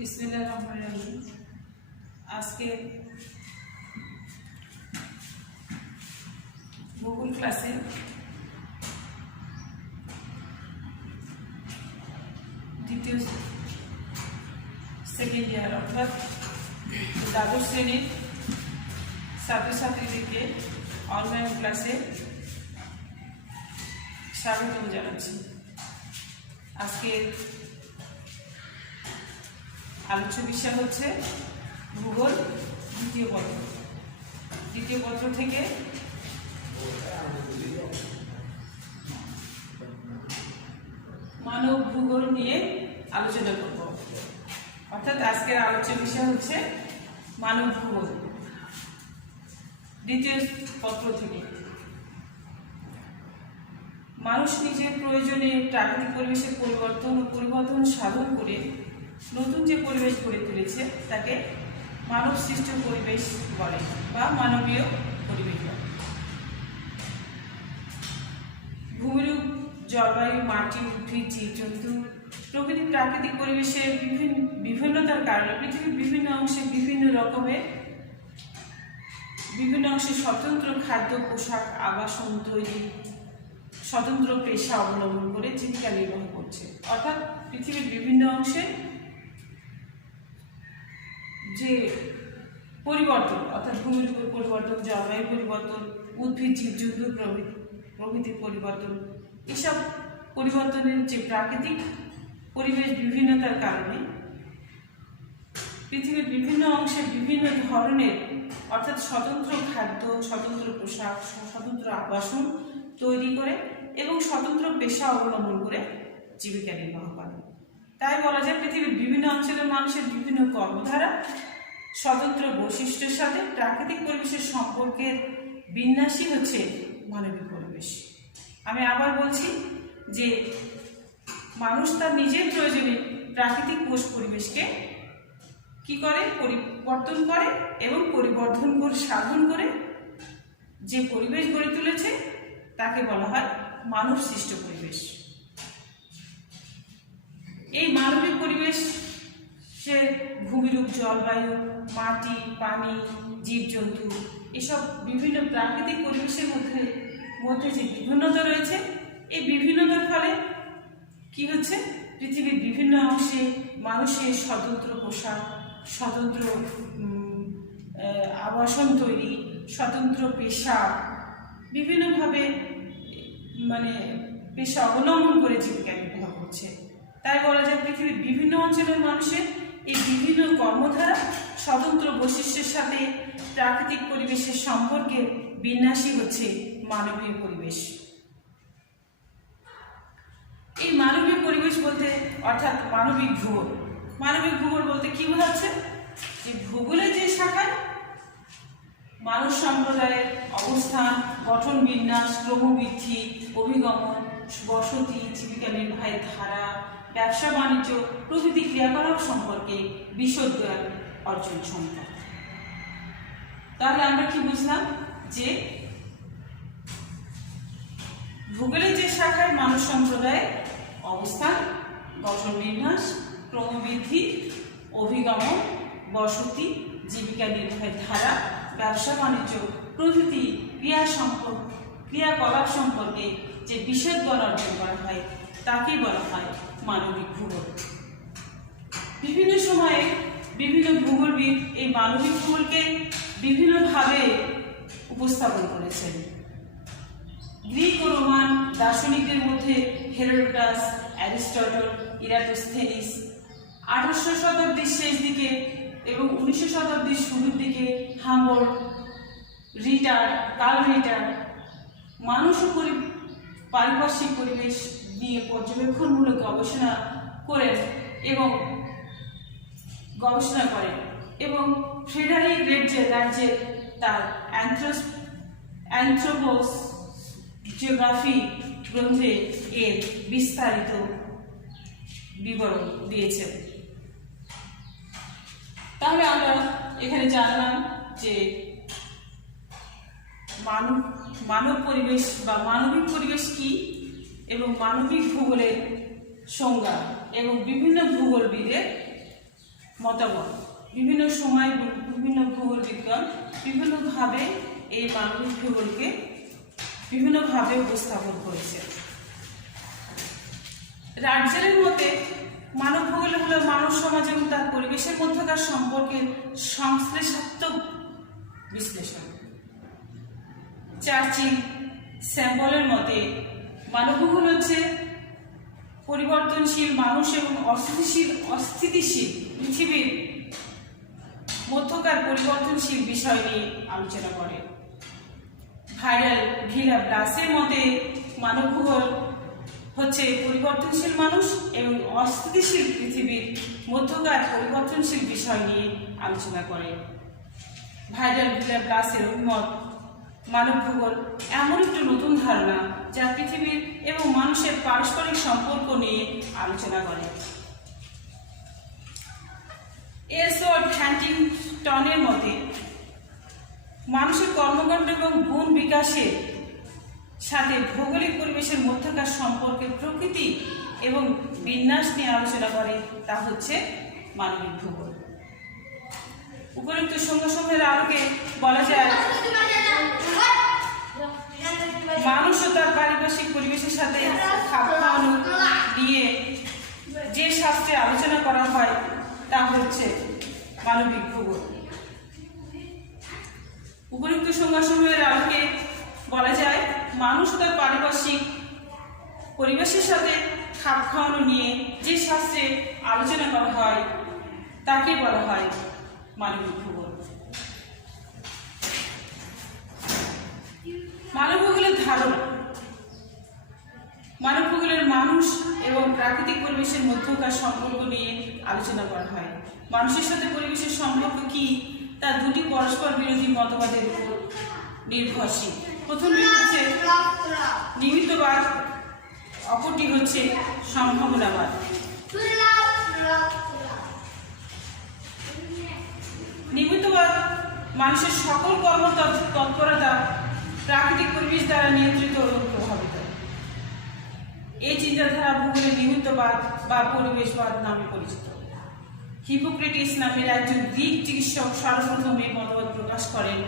বিসমিল্লাহির রহমানির রহিম। আজকে ভূগোল ক্লাসে দ্বিতীয় সেকেন্ড ইয়ার অর্থাৎ দ্বাদশ শ্রেণীর ছাত্রছাত্রীদেরকে অনলাইন ক্লাসে স্বাগত জানাচ্ছি। আজকে আলোচ্য বিষয় হচ্ছে ভূগোল দ্বিতীয় পত্র থেকে মানব ভূগোল নিয়ে আলোচনা করব। অর্থাৎ আজকের আলোচ্য বিষয় হচ্ছে মানব ভূগোল দ্বিতীয় পত্র থেকে। মানুষ নিজের প্রয়োজনে প্রাকৃতিক পরিবেশের পরিবর্তন সাধন করে নতুন যে পরিবেশ গড়ে তুলেছে তাকে মানব সৃষ্ট পরিবেশ বলে বা মানবীয় পরিবেশ বলে। ভূমিরূপ, জলবায়ু, মাটি, উদ্ভিদ, জীবজন্তু প্রভৃতি প্রাকৃতিক পরিবেশের বিভিন্নতার কারণে পৃথিবীর বিভিন্ন অংশে স্বতন্ত্র খাদ্য, পোশাক, আবাসন তৈরি, স্বতন্ত্র পেশা অবলম্বন করে জীবিকা নির্বাহ করছে। অর্থাৎ পৃথিবীর বিভিন্ন অংশে যে পরিবর্তন, অর্থাৎ ভূমির উপর পরিবর্তন, জলবায়ু পরিবর্তন, উদ্ভিদ, জীবজন্তু প্রভৃতির পরিবর্তন, এসব পরিবর্তনের যে প্রাকৃতিক পরিবেশ বিভিন্নতার কারণে পৃথিবীর বিভিন্ন অংশে বিভিন্ন ধরনের অর্থাৎ স্বতন্ত্র খাদ্য, স্বতন্ত্র পোশাক, স্বতন্ত্র আবাসন তৈরি করে এবং স্বতন্ত্র পেশা অবলম্বন করে জীবিকা নির্বাহ করে। তাই বলা যায় পৃথিবীর বিভিন্ন অঞ্চলের মানুষের বিভিন্ন কর্মধারা স্বতন্ত্র বৈশিষ্ট্যের সাথে প্রাকৃতিক পরিবেশের সম্পর্কের বিন্যাসই হচ্ছে মানবিক পরিবেশ। আমি আবার বলছি যে মানুষ তার নিজের প্রয়োজনে প্রাকৃতিক পরিবেশকে কি করে, পরিবর্তন করে এবং পরিবর্ধন করে সাধন করে যে পরিবেশ গড়ে তুলেছে তাকে বলা হয় মানব সৃষ্ট পরিবেশ। এই মানবিক পরিবেশ সে ভূমিরূপ, জলবায়ু, মাটি, পানি, জীবজন্তু এসব বিভিন্ন প্রাকৃতিক পরিবেশের মধ্যে যে বিভিন্নতা রয়েছে, এই বিভিন্নতার ফলে কি হচ্ছে, পৃথিবীর বিভিন্ন অংশে মানুষের স্বতন্ত্র পোশাক, স্বতন্ত্র আবাসন তৈরি, স্বতন্ত্র পেশা বিভিন্নভাবে পেশা অবলম্বন করে জীবিকা নির্বাহ করছে। তাই বলা যায় পৃথিবীর বিভিন্ন অঞ্চলের মানুষের এই বিভিন্ন কর্মধারা স্বতন্ত্র বৈশিষ্ট্যের সাথে প্রাকৃতিক পরিবেশের সম্পর্কের বিন্যাসই হচ্ছে মানবীয় পরিবেশ। এই মানবীয় পরিবেশ বলতে অর্থাৎ মানবিক ভূগোল বলতে কি বোঝাচ্ছে, যে ভূগোলের যে শাখায় মানুষ সম্প্রদায়ের অবস্থান, গঠন, বিন্যাস, ক্রমবৃদ্ধি, অভিগমন, বসতি, জীবিকা নির্বাহের ধারা, ব্যবসা বাণিজ্য প্রভৃতি ক্রিয়াকলাপ সম্পর্কে বিশদ জ্ঞান অর্জন সম্ভব। তাহলে আমরা কি বুঝলাম, যে ভূগোলের যে শাখায় মানুষ সম্প্রদায়ের অবস্থান, গঠন, বিন্যাস, ক্রমবৃদ্ধি, অভিগমন, বসতি, জীবিকা নির্বাহের ধারা, ব্যবসা বাণিজ্য প্রভৃতি ক্রিয়াকলাপ সম্পর্কে যে বিশদ জ্ঞান অর্জন করা হয় তাকেই বলা হয় মানবিক ভূগোল। বিভিন্ন সময়ে বিভিন্ন ভূগোলবিদ এই মানবিক ভূগোলকে বিভিন্নভাবে উপস্থাপন করেছেন। গ্রিক ও রোমান দার্শনিকদের মধ্যে হেরোডোটাস, অ্যারিস্টটল, ইরাটোস্থেনিস 1800 শতাব্দীর শেষ দিকে এবং 1900 শতাব্দীর শুরুর দিকে হামবোল্ট, কার্ল রিটার মানুষ ও পারিপার্শ্বিক পরিবেশ নিয়ে পর্যবেক্ষণমূলক গবেষণা করেন এবং ফ্রেডারিক রাজ্যের তার অ্যানথ্রোপোজিওগ্রাফি গ্রন্থে এর বিস্তারিত বিবরণ দিয়েছেন। তাহলে আমরা এখানে জানলাম যে মানব পরিবেশ বা মানবিক পরিবেশ কি এবং মানবিক ভূগোলের সংজ্ঞা এবং বিভিন্ন ভূগোলবিদের মতামত। বিভিন্ন সময় বিভিন্ন ভূগোল বিজ্ঞান বিভিন্নভাবে এই মানবিক ভূগোলকে বিভিন্নভাবে উপস্থাপন করেছে। রাজ্যের মতে মানব ভূগোল হলো মানব সমাজ এবং তার পরিবেশের মধ্যকার সম্পর্কের সংশ্লেষাত্মক বিশ্লেষণ। চার্চিল স্যাম্পলের মতে মানব ভূগোল হচ্ছে পরিবর্তনশীল মানুষ এবং অস্থিতিশীল পৃথিবীর মধ্যকার পরিবর্তনশীল বিষয় নিয়ে আলোচনা করে। ভাইরাল ভিলা ব্লাসের মতে মানব ভূগোল হচ্ছে পরিবর্তনশীল মানুষ এবং অস্থিতিশীল পৃথিবীর মধ্যকার পরিবর্তনশীল বিষয় নিয়ে আলোচনা করে। ভাইরাল ভিলা ব্লাসের অভিমত মানব ভূগোল এমন একটি নতুন ধারণা যা পৃথিবীর এবং মানুষের পারস্পরিক সম্পর্ক নিয়ে আলোচনা করে। এলসওয়ার্থ হ্যান্টিংটনের মতে মানুষের কর্মকাণ্ড এবং গুণ বিকাশের সাথে ভৌগোলিক পরিবেশের মধ্যকার সম্পর্কের প্রকৃতি এবং বিন্যাস নিয়ে আলোচনা করে, তা হচ্ছে মানবিক ভূগোল। উপরোক্ত সমূহের আলোকে বলা যায় মানুষ ও তার পারিপার্শ্বিক পরিবেশের সাথে খাপ খাওয়ানো নিয়ে যে শাস্ত্রে আলোচনা করা হয় তা হচ্ছে মানবিক ভূগোল। উপরোক্ত সমূহের আলোকে বলা যায় মানুষ ও তার পারিপার্শ্বিক পরিবেশের সাথে খাপ খাওয়ানো নিয়ে যে শাস্ত্রে আলোচনা করা হয় তাকে বলা হয় মানবিক ভূগোল। মানব ভূগোলের ধারণা। মানব ভূগোলের মানুষ এবং প্রাকৃতিক পরিবেশের মধ্যকার সম্পর্ক নিয়ে আলোচনা করা হয়। মানুষের সাথে পরিবেশের সম্পর্ক কি তা দুটি পরস্পর বিরোধী মতবাদের উপর নির্ভরশীল। প্রথমটি হচ্ছে নিমিত্তবাদ, অপরটি হচ্ছে সম্ভাবনাবাদ। নিমিত্তবাদ মানুষের সকল কর্মতৎপরতা প্রাকৃতিক পরিবেশ দ্বারা নিয়ন্ত্রিত এবং প্রভাবিত। এই চিন্তাধারা ভূগোলের নিমিত্তবাদ বা পরিবেশবাদ নামে পরিচিত। হিপোক্রেটিস নামের একজন গ্রিক চিকিৎসক সর্বপ্রথম এই মতবাদ প্রকাশ করেন।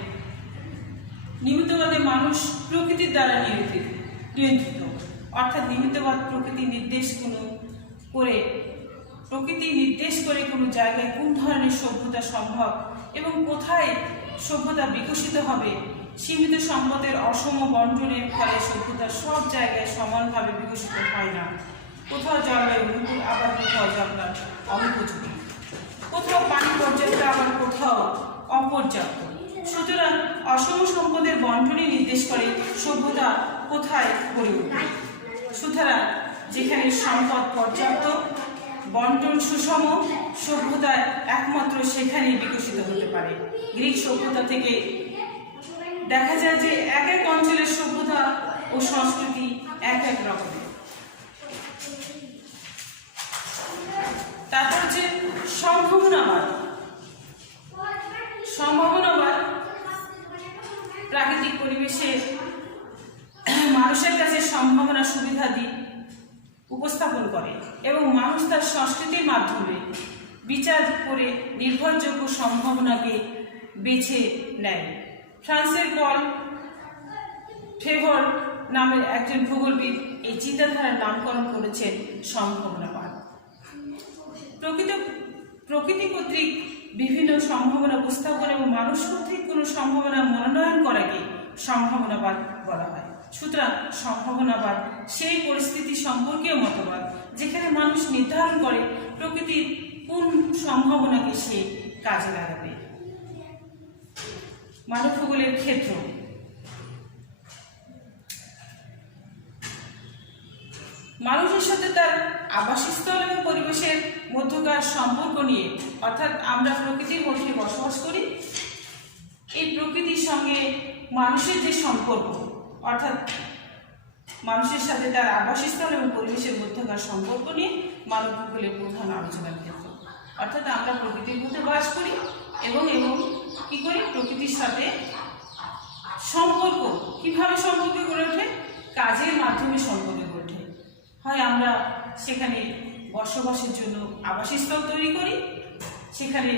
নিমিত্তবাদে মানুষ প্রকৃতির দ্বারা নিয়ন্ত্রিত, অর্থাৎ নিমিত্তবাদ প্রকৃতি নির্দেশ করে কোনো জায়গায় কোন ধরনের সভ্যতা সম্ভব এবং কোথায় সভ্যতা বিকশিত হবে। সীমিত সম্পদের অসম বন্টনের ফলে সভ্যতা সব জায়গায় সমানভাবে বিকশিত হয় না। কোথাও জলবায়ু অনুকূল, আবার কোথাও জলবায়ু অনুপযোগী, কোথাও পানি পর্যাপ্ত, আবার কোথাও অপর্যাপ্ত। সুতরাং অসম সম্পদের বন্টনই নির্দেশ করে সভ্যতা কোথায় গড়ে উঠবে। সুতরাং যেখানে সম্পদ পর্যাপ্ত, বন্টন সুষম, সভ্যতা একমাত্র সেখানেই বিকশিত হতে পারে। গ্রিক সভ্যতা থেকে দেখা যায় যে এক এক অঞ্চলের সভ্যতা ও সংস্কৃতি এক এক রকমের। তারপর হচ্ছে সম্ভাবনাবাদ। প্রাকৃতিক পরিবেশে মানুষের কাছে সম্ভাবনা সুবিধাদি উপস্থাপন করে এবং মানুষ তার সংস্কৃতির মাধ্যমে বিচার করে নির্ভরযোগ্য সম্ভাবনাকে বেছে নেয়। ফ্রান্সের পল ফেভর নামের একজন ভূগোলবিদ এই চিন্তাধারার নামকরণ করেছেন সম্ভাবনাবাদ। প্রকৃতি কর্তৃক বিভিন্ন সম্ভাবনা উপস্থাপন এবং মানুষ কর্তৃক কোনো সম্ভাবনা মনোনয়ন করাকে সম্ভাবনাবাদ বলা হয়। সুতরাং সম্ভাবনাবাদ সেই পরিস্থিতি সম্পর্কীয় মতবাদ যেখানে মানুষ নির্ধারণ করে প্রকৃতির কোন সম্ভাবনাকে সে কাজে লাগাবে। মানব ভূগোলের ক্ষেত্র। মানুষের সাথে তার আবাসস্থল এবং পরিবেশের মধ্যকার সম্পর্ক নিয়ে, অর্থাৎ আমরা প্রকৃতির মধ্যে বসবাস করি, এই প্রকৃতির সঙ্গে মানুষের যে সম্পর্ক, অর্থাৎ মানুষের সাথে তার আবাসস্থল এবং পরিবেশের মধ্যকার সম্পর্ক নিয়ে মানব ভূগোলের প্রধান আলোচনার ক্ষেত্র। অর্থাৎ আমরা প্রকৃতির মধ্যে বাস করি এবং কি করি, প্রকৃতির সাথে সম্পর্ক কিভাবে সম্পর্ক গড়ে ওঠে, কাজের মাধ্যমে সম্পর্ক গড়ে ওঠে। হয় আমরা সেখানে বসবাসের জন্য আবাসস্থল তৈরি করি, সেখানে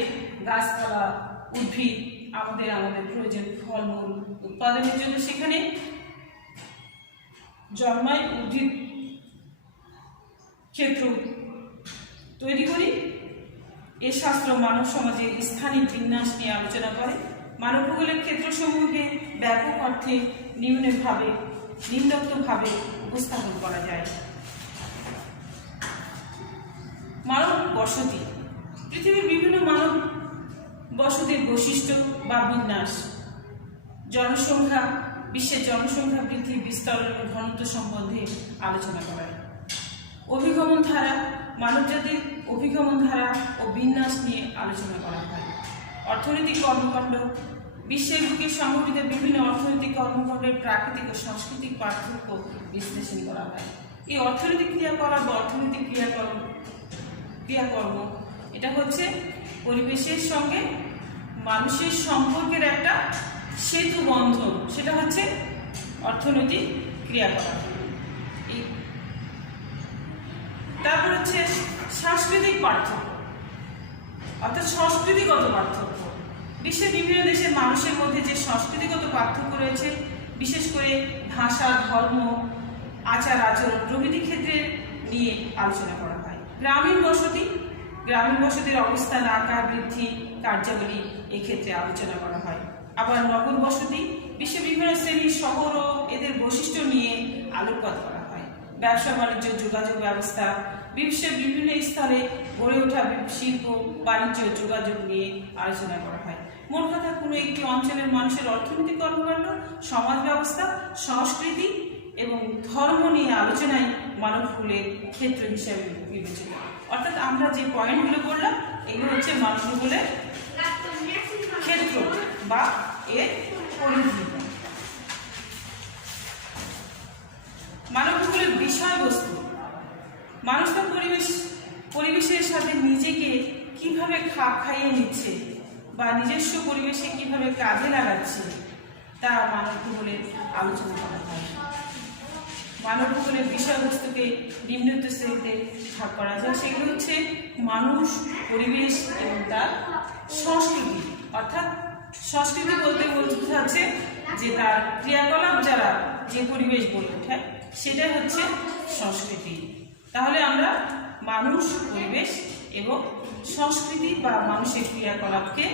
গাছপালা উদ্ভিদ আমাদের প্রয়োজন ফলমূল উৎপাদনের জন্য সেখানে জন্মায়, উদ্ভিদ ক্ষেত্র তৈরি করি। এ শাস্ত্র মানব সমাজের স্থানিক বিন্যাস নিয়ে আলোচনা করে। মানব ভূগোলের ক্ষেত্রসমূহকে ব্যাপক অর্থে নিম্নোক্তভাবে উপস্থাপন করা যায়। মানব বসতি, পৃথিবীর বিভিন্ন মানব বসতির বৈশিষ্ট্য বা বিন্যাস, জনসংখ্যা, বিশ্বের জনসংখ্যা বৃদ্ধি, বিস্তার এবং ঘনত্ব সম্বন্ধে আলোচনা করা। অভিগমন ধারা, মানবজাতির অভিগমন ধারা ও বিন্যাস নিয়ে আলোচনা করা হয়। অর্থনৈতিক কর্মকাণ্ড, বিশ্বের বুকে সংঘটিত বিভিন্ন অর্থনৈতিক কর্মকাণ্ডের প্রাকৃতিক ও সাংস্কৃতিক পার্থক্য বিশ্লেষণ করা হয়। এই অর্থনৈতিক ক্রিয়াকলাপ বা অর্থনৈতিক ক্রিয়াকর্ম এটা হচ্ছে পরিবেশের সঙ্গে মানুষের সম্পর্কের একটা সেতু বন্ধন, সেটা হচ্ছে অর্থনৈতিক ক্রিয়াকলাপ। তারপর হচ্ছে সাংস্কৃতিক পার্থক্য, অর্থাৎ সংস্কৃতিগত পার্থক্য। বিশ্বের বিভিন্ন দেশের মানুষের মধ্যে যে সংস্কৃতিগত পার্থক্য রয়েছে, বিশেষ করে ভাষা, ধর্ম, আচার আচরণ প্রভৃতি ক্ষেত্রে নিয়ে আলোচনা করা হয়। গ্রামীণ বসতির অবস্থান, আকার, বৃদ্ধি, কার্যাবলী এক্ষেত্রে আলোচনা করা হয়। আবার নগর বসতি, বিশ্বের বিভিন্ন শ্রেণীর শহর ও এদের বৈশিষ্ট্য নিয়ে আলোকপাত করা হয়। ব্যবসা বাণিজ্য, যোগাযোগ ব্যবস্থা, বিশ্বের বিভিন্ন স্তরে গড়ে ওঠা শিল্প, বাণিজ্য, যোগাযোগ নিয়ে আলোচনা করা হয়। মোট কথা, কোনো একটি অঞ্চলের মানুষের অর্থনৈতিক কর্মকাণ্ড, সমাজ ব্যবস্থা, সংস্কৃতি এবং ধর্ম নিয়ে আলোচনায় মানব ভূগোলের ক্ষেত্র হিসাবে বিবেচিত। অর্থাৎ আমরা যে পয়েন্টগুলো বললাম এগুলো হচ্ছে মানব ভূগোলের ক্ষেত্র বা এর পরিধি। মানব ভূগোলের বিষয়বস্তু, মানুষ তার পরিবেশের সাথে নিজেকে কিভাবে খাপ খাইয়ে নিচ্ছে বা নিজস্ব পরিবেশে কিভাবে কাজে লাগাচ্ছে তা মানব ভূগোলের আলোচনা করা হয়। মানব ভূগোলের বিষয়বস্তুকে নিম্নোক্ত শ্রেণীতে ভাগ করা যায়। সেগুলো হচ্ছে মানুষ, পরিবেশ এবং তার সংস্কৃতি। অর্থাৎ সংস্কৃতি বলতে বোঝাচ্ছে যে তার ক্রিয়াকলাপ যারা যে পরিবেশ গড়ে ওঠে সেটাই হচ্ছে সংস্কৃতি। তাহলে আমরা মানুষ, পরিবেশ এবং সংস্কৃতি বা মানুষের ক্রিয়াকলাপকে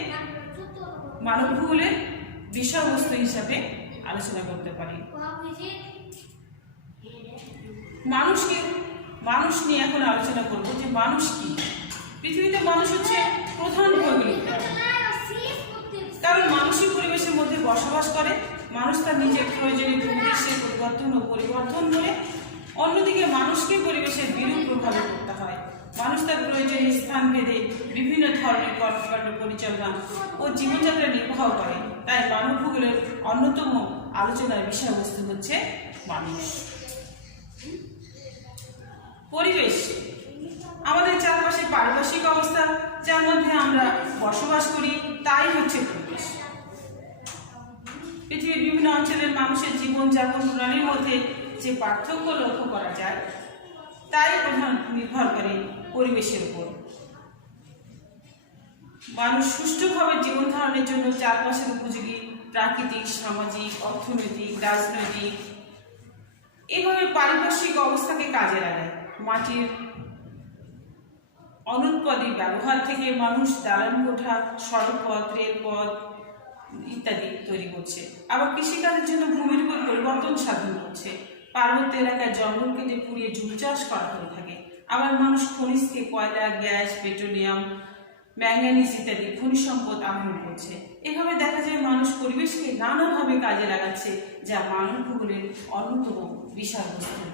মানব ভূগোলের বিষয়বস্তু হিসাবে আলোচনা করতে পারি। মানুষ নিয়ে এখন আলোচনা করব যে মানুষ কি। পৃথিবীতে মানুষ হচ্ছে প্রধান ভৌগোলিক প্রাণী, কারণ মানুষই পরিবেশের মধ্যে বসবাস করে। মানুষ তার নিজের প্রয়োজনীয় পরিবেশের পরিবর্তন করে, অন্যদিকে মানুষকে পরিবেশের বিরূপ প্রভাবে পড়তে হয়। মানুষ তার প্রয়োজনীয় স্থান ভেদে বিভিন্ন ধরনের কর্মকাণ্ড পরিচালনা ও জীবনযাত্রা নির্বাহ করে। তাই মানব ভূগোলের অন্যতম আলোচনার বিষয়বস্তু হচ্ছে মানুষ। পরিবেশ, আমাদের চারপাশে পারিপার্শ্বিক অবস্থা যার মধ্যে আমরা বসবাস করি তাই হচ্ছে পরিবেশ। পৃথিবীর বিভিন্ন অঞ্চলের মানুষের জীবনযাপন প্রণালীর মধ্যে যে পার্থক্য লক্ষ্য করা যায় তাই প্রধান নির্ভর করে পরিবেশের উপর। মানুষ সুষ্ঠুভাবে জীবন ধারণের জন্য চারপাশের উপযোগী প্রাকৃতিক, সামাজিক, অর্থনৈতিক, রাজনৈতিক এইভাবে পারিপার্শ্বিক অবস্থাকে কাজে লাগায়। মাটির অনুৎপাদী ব্যবহার থেকে মানুষ দালান কোঠা, সড়কপথ, রেলপথ ইত্যাদি তৈরি করছে। আবার কৃষিকাজের জন্য ভূমির উপর পরিবর্তন সাধন করছে। পার্বত্য এলাকায় জঙ্গল কেটে পুড়িয়ে জমি চাষ করা হয়ে থাকে। আবার মানুষ খনিজকে কয়লা, গ্যাস, পেট্রোলিয়াম, ম্যাঙ্গানিজ ইত্যাদি খনিজ সম্পদ আহরণ করছে। এভাবে দেখা যায় মানুষ পরিবেশকে নানাভাবে কাজে লাগাচ্ছে, যা মানব ভূগোলের অন্যতম বিষয়বস্তু।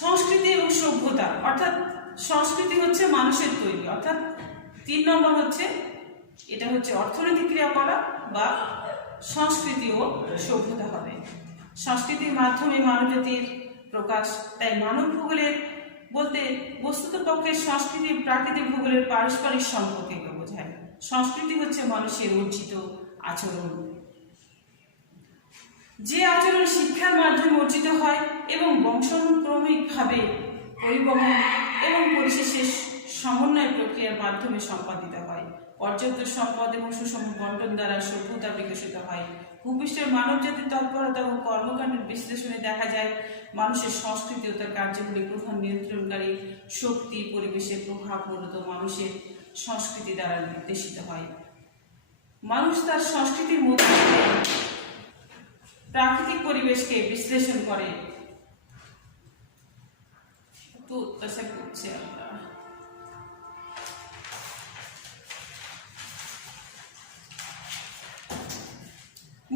সংস্কৃতি এবং সভ্যতা, অর্থাৎ সংস্কৃতি হচ্ছে মানুষের তৈরি, অর্থাৎ 3 নম্বর হচ্ছে এটা হচ্ছে অর্থনৈতিক ক্রিয়াকলাপ বা সংস্কৃতি ও সভ্যতা হবে। সংস্কৃতির মাধ্যমে মানবজাতির প্রকাশ। তাই মানব ভূগোলের বলতে বস্তুত পক্ষে সংস্কৃতি প্রাকৃতিক ভূগোলের পারস্পরিক সম্পর্ককে বোঝায়। সংস্কৃতি হচ্ছে মানুষের অর্জিত আচরণ, যে আচরণ শিক্ষার মাধ্যমে অর্জিত হয় এবং বংশানুক্রমিকভাবে পরিবহন এবং পরিশেষে সমন্বয় প্রক্রিয়ার মাধ্যমে সম্পাদিত হয়। পর্যাপ্ত সম্পদ এবং সুষম বন্টন দ্বারা সভ্যতা বিকশিত হয়। ভূপৃষ্ঠের মানব জাতির তৎপরতা এবং কর্মকাণ্ডের বিশ্লেষণে দেখা যায় মানুষের সংস্কৃতি ও তার কার্যগুলি প্রধান নিয়ন্ত্রণকারী শক্তি পরিবেশের প্রভাব মূলত মানুষের সংস্কৃতি দ্বারা নির্দেশিত হয়। মানুষ তার সংস্কৃতির মধ্যে প্রাকৃতিক পরিবেশকে বিশ্লেষণ করে। তো আশা করছি আমরা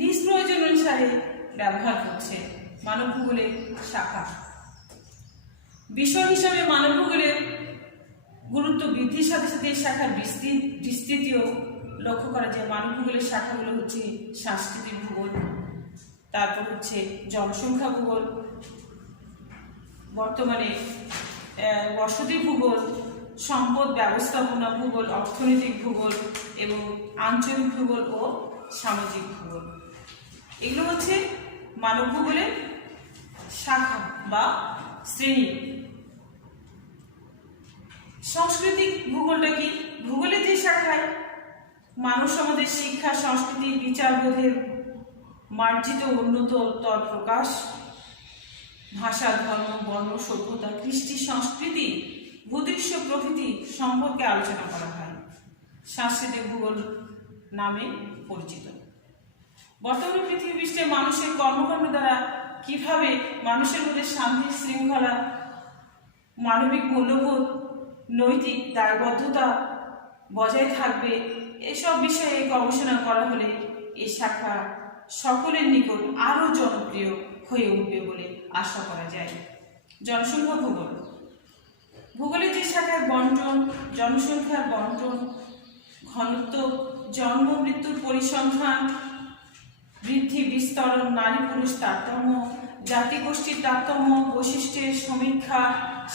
নিজ প্রয়োজন অনুসারে ব্যবহার করছে। মানব ভূগোলের শাখা বিষয় হিসাবে মানব ভূগোলের গুরুত্ব বৃদ্ধির সাথে সাথে এই শাখার বিস্তৃতিও লক্ষ্য করা যায়। মানব ভূগোলের শাখাগুলো হচ্ছে সাংস্কৃতিক ভূগোল, তারপর হচ্ছে জনসংখ্যা ভূগোল, বর্তমানে বসতি ভূগোল, সম্পদ ব্যবস্থাপনা ভূগোল, অর্থনৈতিক ভূগোল এবং আঞ্চলিক ভূগোল ও সামাজিক ভূগোল। এগুলো হচ্ছে মানব ভূগোলের শাখা বা শ্রেণী। সাংস্কৃতিক ভূগোলটা কি? ভূগোলের যে শাখায় মানব সমাজের শিক্ষা, সংস্কৃতি, বিচারবোধের মার্জিত উন্নততর প্রকাশ, ভাষা, ধর্ম, বর্ণ, সভ্যতা, কৃষ্টি, সংস্কৃতি, ভূদৃশ্য প্রভৃতি সম্পর্কে আলোচনা করা হয়, সাংস্কৃতিক ভূগোল নামে পরিচিত। বর্তমানে পৃথিবী পৃষ্ঠে মানুষের কর্মকাণ্ড দ্বারা কিভাবে মানুষের মধ্যে শান্তি, শৃঙ্খলা, মানবিক মূল্যবোধ, নৈতিক দায়বদ্ধতা বজায় থাকবে, এসব বিষয়ে গবেষণা করা হলে এই শাখা সকলের নিকট আরও জনপ্রিয় হয়ে উঠবে বলে আশা করা যায়। জনসংখ্যা ভূগোল ভূগোলের যে শাখার বন্টন, জনসংখ্যার বন্টন, ঘনত্ব, জন্ম মৃত্যুর পরিসংখ্যান, বৃদ্ধি বিস্তরণ, নারী পুরুষ তারতম্য, জাতিগোষ্ঠীর তারতম্য, বৈশিষ্ট্যের সমীক্ষা,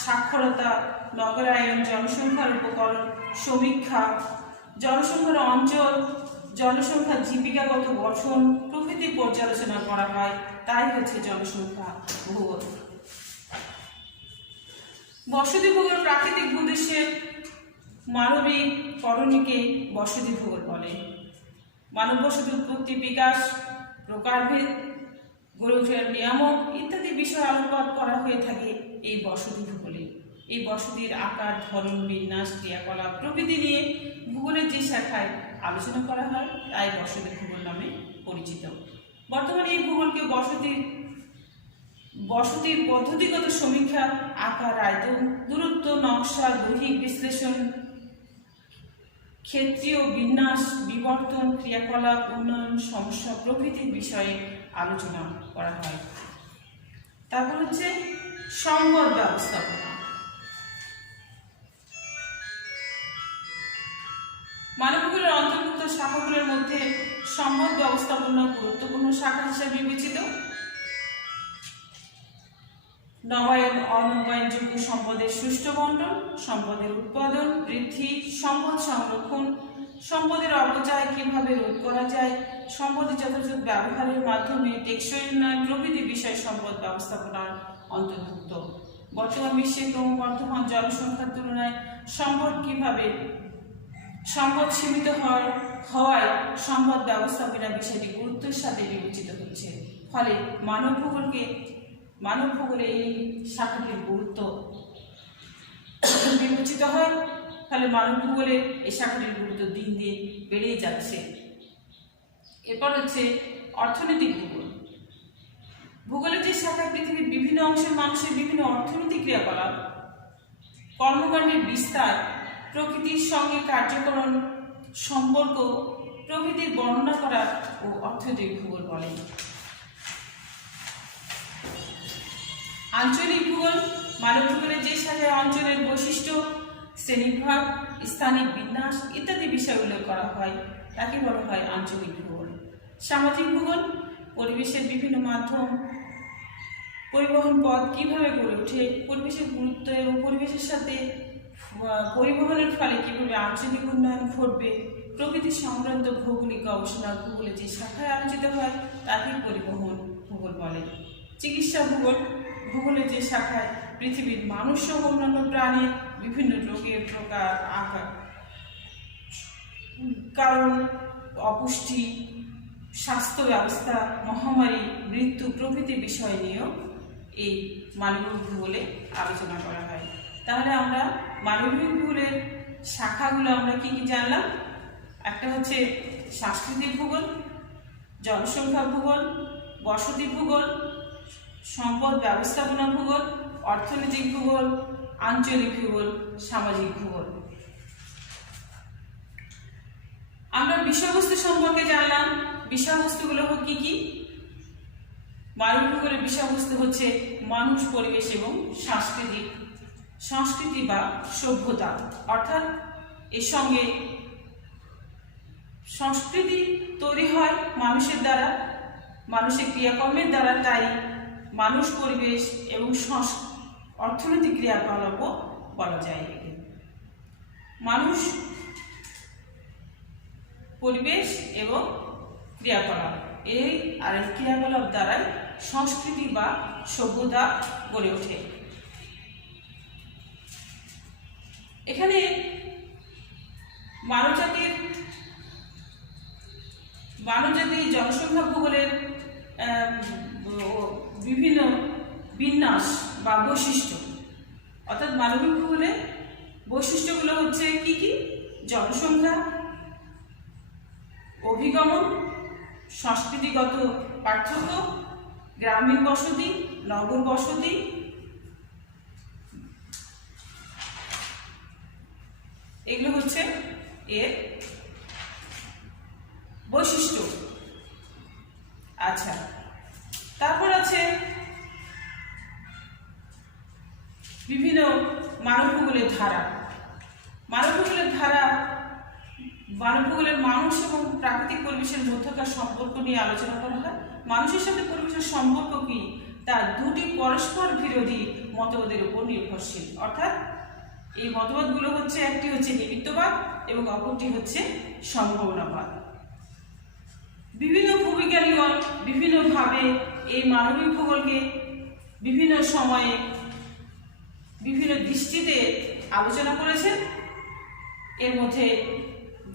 সাক্ষরতা, নগরায়ন, জনসংখ্যার উপকরণ সমীক্ষা, জনসংখ্যার অঞ্চল, জনসংখ্যার জীবিকাগত গঠন প্রভৃতি পর্যালোচনা করা হয়, তাই হচ্ছে জনসংখ্যা ভূগোল। বসতি ভূগোল প্রাকৃতিক ভূদৃশ্যের মানবিক করণীকে বসতি ভূগোল বলে। মানব বসতির উৎপত্তি, বিকাশ, প্রকারভেদ, গড়ে ওঠার নিয়ামক ইত্যাদি বিষয় আলোকপাত করা হয়ে থাকে এই বসতি ভূগোলে। এই বসতির আকার, ধরন, বিন্যাস, ক্রিয়াকলাপ প্রভৃতি নিয়ে ভূগোলের যে শাখায় আলোচনা করা হয় তাই বসতি ভূগোল নামে পরিচিত। বর্তমানে এই ভূগোলকে বসতির পদ্ধতিগত সমীক্ষা, আকার, আয়তন, দূরত্ব, নকশা, দৈহিক বিশ্লেষণ, ক্ষেত্রীয় বিন্যাস, বিবর্তন, ক্রিয়াকলাপ, উন্নয়ন, সমস্যা প্রভৃতির বিষয়ে আলোচনা করা হয়। তারপর হচ্ছে সম্পদ ব্যবস্থাপনা। মানব ভূগোলের অন্তর্ভুক্ত শাখাগুলোর মধ্যে সম্পদ ব্যবস্থাপনা গুরুত্বপূর্ণ শাখা হিসেবে বিবেচিত। নবায়ন, অনবায়নযোগ্য সম্পদের সুষ্ঠু বন্টন, সম্পদের উৎপাদন, বৃদ্ধি, সম্পদ সংরক্ষণ, সম্পদের অপচয় কিভাবে রোধ করা যায়, সম্পদের যথাযথ ব্যবহারের মাধ্যমে টেকসই উন্নয়ন প্রভৃতি বিষয় সম্পদ ব্যবস্থাপনার অন্তর্ভুক্ত। বর্তমান বিশ্বে ক্রমবর্ধমান জনসংখ্যার তুলনায় সম্পদ সীমিত হওয়ায় সম্পদ ব্যবস্থাপনা বিষয়টি গুরুত্বের সাথে বিবেচিত হচ্ছে। ফলে মানব ভূগোলে এই শাখাটির গুরুত্ব বিবেচিত হয়। ফলে মানব ভূগোলে এই শাখাটির গুরুত্ব দিন দিন বেড়েই যাচ্ছে। এরপর হচ্ছে অর্থনৈতিক ভূগোল। ভূগোলের যে শাখায় পৃথিবীর বিভিন্ন অংশের মানুষের বিভিন্ন অর্থনৈতিক ক্রিয়াকলাপ, কর্মকাণ্ডের বিস্তার, প্রকৃতির সঙ্গে কার্যকরণ সম্পর্ক প্রভৃতির বর্ণনা করা ও অর্থনৈতিক ভূগোল বলে। আঞ্চলিক ভূগোল মানব ভূগোলের যে শাখায় অঞ্চলের বৈশিষ্ট্য, শ্রেণীবিভাগ, স্থানিক বিন্যাস ইত্যাদি বিষয় উল্লেখ করা হয় তাকে বলা হয় আঞ্চলিক ভূগোল। সামাজিক ভূগোল পরিবেশের বিভিন্ন মাধ্যম, পরিবহন পথ কিভাবে গড়ে ওঠে, পরিবেশের গুরুত্ব এবং পরিবেশের সাথে পরিবহনের ফলে কিভাবে আঞ্চলিক উন্নয়ন ঘটবে প্রকৃতি সংক্রান্ত ভৌগোলিক গবেষণা ভূগোলে যে শাখায় আলোচিত হয় তাকে পরিবহন ভূগোল বলে। চিকিৎসা ভূগোল ভূগোলের যে শাখায় পৃথিবীর মানুষ সহ অন্যান্য প্রাণীর বিভিন্ন রোগের প্রকার, আকার, কারণ, অপুষ্টি, স্বাস্থ্য ব্যবস্থা, মহামারী, মৃত্যু প্রভৃতি বিষয় নিয়েও এই মানবিক ভূগোলে আলোচনা করা হয়। তাহলে আমরা মানবিক ভূগোলের শাখাগুলো আমরা কি কি জানলাম? একটা হচ্ছে সাংস্কৃতিক ভূগোল, জনসংখ্যা ভূগোল, বসতি ভূগোল, সম্পদ ব্যবস্থাপনা ভূগোল, অর্থনৈতিক ভূগোল, আঞ্চলিক ভূগোল, সামাজিক ভূগোল। আমরা বিষয়বস্তু সম্পর্কে জানলাম। বিষয়বস্তুগুলো কি কি? মানবিক ভূগোলের বিষয়বস্তু হচ্ছে মানুষ, পরিবেশ এবং সংস্কৃতি বা সভ্যতা, অর্থাৎ এর সঙ্গে সংস্কৃতি তৈরি হয় মানুষের দ্বারা, মানুষের ক্রিয়াকর্মের দ্বারা। তাই মানুষ, পরিবেশ এবং অর্থনৈতিক ক্রিয়াকলাপও বলা যায় একে। মানুষ, পরিবেশ এবং ক্রিয়াকলাপ, এই আর ক্রিয়াকলাপ দ্বারাই সংস্কৃতি বা সভ্যতা গড়ে ওঠে। এখানে মানবজাতির জনসংখ্যা ভূগোলের বিভিন্ন বিন্যাস বা বৈশিষ্ট্য, অর্থাৎ মানবিক ভূগোলের বৈশিষ্ট্যগুলো হচ্ছে কি কি? জনসংখ্যা, অভিগমন, সংস্কৃতিগত পার্থক্য, গ্রামীণ বসতি, নগর বসতি, এগুলো হচ্ছে এর বৈশিষ্ট্য। আচ্ছা, তারপর আছে বিভিন্ন মানব ভূগোলের ধারা। মানব ভূগোলের ধারা মানব ভূগোলের মানুষ এবং প্রাকৃতিক পরিবেশের মধ্যকার সম্পর্ক নিয়ে আলোচনা করা হয়। মানুষের সাথে পরিবেশের সম্পর্ক কি? তার দুটি পরস্পর বিরোধী মতবাদের উপর নির্ভরশীল, অর্থাৎ এই মতবাদগুলো হচ্ছে, একটি হচ্ছে নিমিত্তবাদ এবং অপরটি হচ্ছে সম্ভাবনাবাদ। বিভিন্ন ভূবিজ্ঞানীগণ বিভিন্নভাবে এই মানবিক ভূগোলকে বিভিন্ন সময়ে বিভিন্ন দৃষ্টিতে আলোচনা করেছেন। এর মধ্যে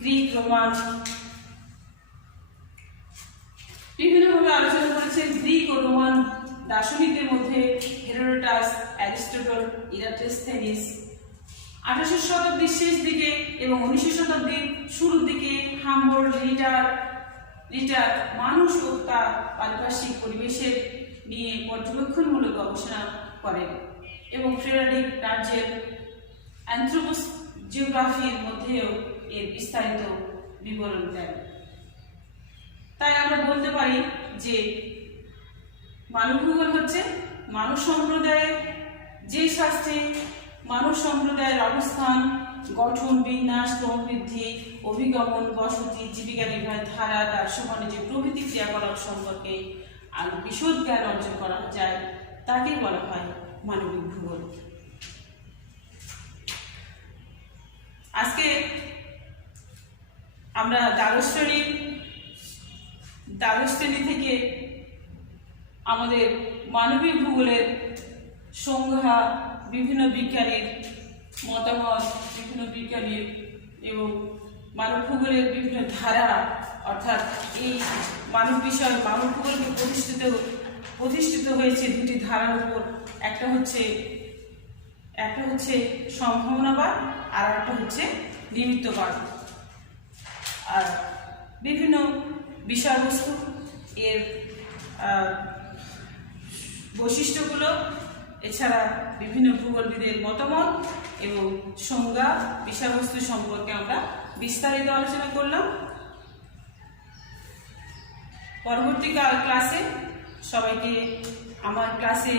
গ্রিক, রোমান বিভিন্নভাবে আলোচনা করেছেন। গ্রিক ও রোমান দার্শনিকদের মধ্যে হেরোডোটাস, অ্যারিস্টটল, ইরাটোস্থেনিস 1800 শতাব্দীর শেষ দিকে এবং 1900 শতাব্দীর শুরুর দিকে হামবোল্ড, রিটার মানুষ ও তার পারিপার্শ্বিক পরিবেশের নিয়ে পর্যবেক্ষণমূলক গবেষণা করেন এবং ফ্রেডারিক রাজ্যের অ্যানথ্রোপোজিওগ্রাফির মধ্যেও এর বিস্তারিত বিবরণ দেন। তাই আমরা বলতে পারি যে মানব ভূগোল হচ্ছে মানব সম্প্রদায়ের যে শাস্ত্রে মানব সম্প্রদায়ের অবস্থান, গঠন, বিন্যাস, ক্রমবৃদ্ধি, অভিগমন, বসতি, জীবিকা নির্বাহের ধারা, ব্যবসা বাণিজ্য প্রভৃতি ক্রিয়াকলাপ সম্পর্কে আর বিশদ জ্ঞান অর্জন করা যায়, তাকে বলা হয় মানবিক ভূগোল। আজকে আমরা দ্বাদশ শ্রেণী থেকে আমাদের মানবিক ভূগোলের সংজ্ঞা, বিভিন্ন বিজ্ঞানীর মতামত, বিভিন্ন বিজ্ঞানীর এবং মানব ভূগোলের বিভিন্ন ধারা, অর্থাৎ এই মানব ভূগোলকে প্রতিষ্ঠিত হয়েছে দুটি ধারার উপর। একটা হচ্ছে সম্ভাবনাবাদ আর একটা হচ্ছে নিমিত্তবাদ। আর বিভিন্ন বিষয়বস্তু, এর বৈশিষ্ট্যগুলো, এছাড়া বিভিন্ন ভূগোলবিদের মতামত এবং সংজ্ঞা, বিষয়বস্তু সম্পর্কে আমরা বিস্তারিত আলোচনা করলাম। পরবর্তী ক্লাসে সবাইকে আমার ক্লাসে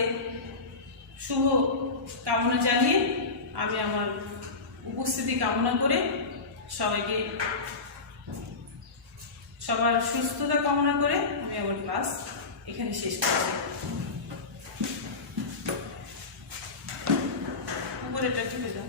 শুভ কামনা জানিয়ে আমি আমার উপস্থিতি কামনা করে সবাইকে সবার সুস্থতা কামনা করে আমি আমার ক্লাস এখানে শেষ করছি। উপরে এটা টিপে দাও।